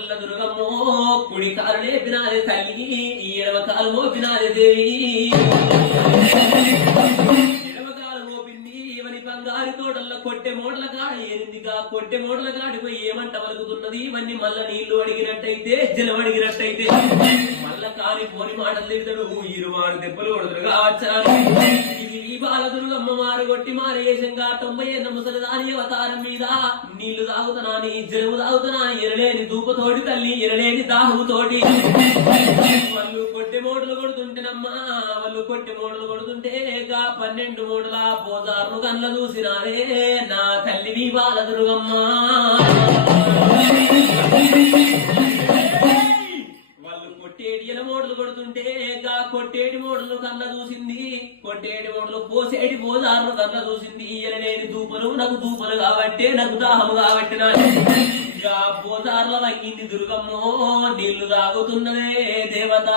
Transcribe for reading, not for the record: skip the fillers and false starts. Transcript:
దుర్గమ్మో కుడి కాలునే పినాలి తల్లి ఎడమ కాలు మోపినాలి దేవి ఎడమ కాలు మోపింది ఇవని బంగారు తోటల్లో కొట్టె మోడల కాడ ఏరిందిగా కొట్టె మోడల కాడిపోయి ఏమంట పలుకుతున్నది ఇవన్నీ మళ్ళా నీళ్లు అడిగినట్టయితే జలం అడిగినట్టయితే మళ్ళా కాని పోని మాటలు తిడతాడు ఇరువాడు దెబ్బలు కొడుతురుగా వచ్చారు ఈ బాలదుర్గమ్మ మారు కొట్టి మారేషంగా 90 ఏళ్ల ముసలిదాని అవతారం మీద నీళ్లు తాగుతున్నాని జలము తాగుతున్నాని ఎనలేని ధూపతోటి తల్లి ఎనలేని దాహముతోటి వాళ్ళు కొట్టె మోడలు కొడుతుంటేనమ్మా వాళ్ళు కొట్టె మోడలు కొడుతుంటే 12 మూడల పోదారులు కళ్ళ చూసినారే నా తల్లివి బాలదుర్గమ్మ కొట్టేటి మోడలు కొడుతుంటే కొట్టేటి మోడలు కళ్ళ చూసింది కొట్టేటి మోడలు పోసేటి పోదారులు కళ్ళ చూసింది ఇయలేని దూపలు నాకు దూపలు కాబట్టే నాకు దాహము కాబట్టి ఇంకా పోదారుల వంగింది దుర్గమ్మో నీళ్లు తాగుతున్నదే దేవత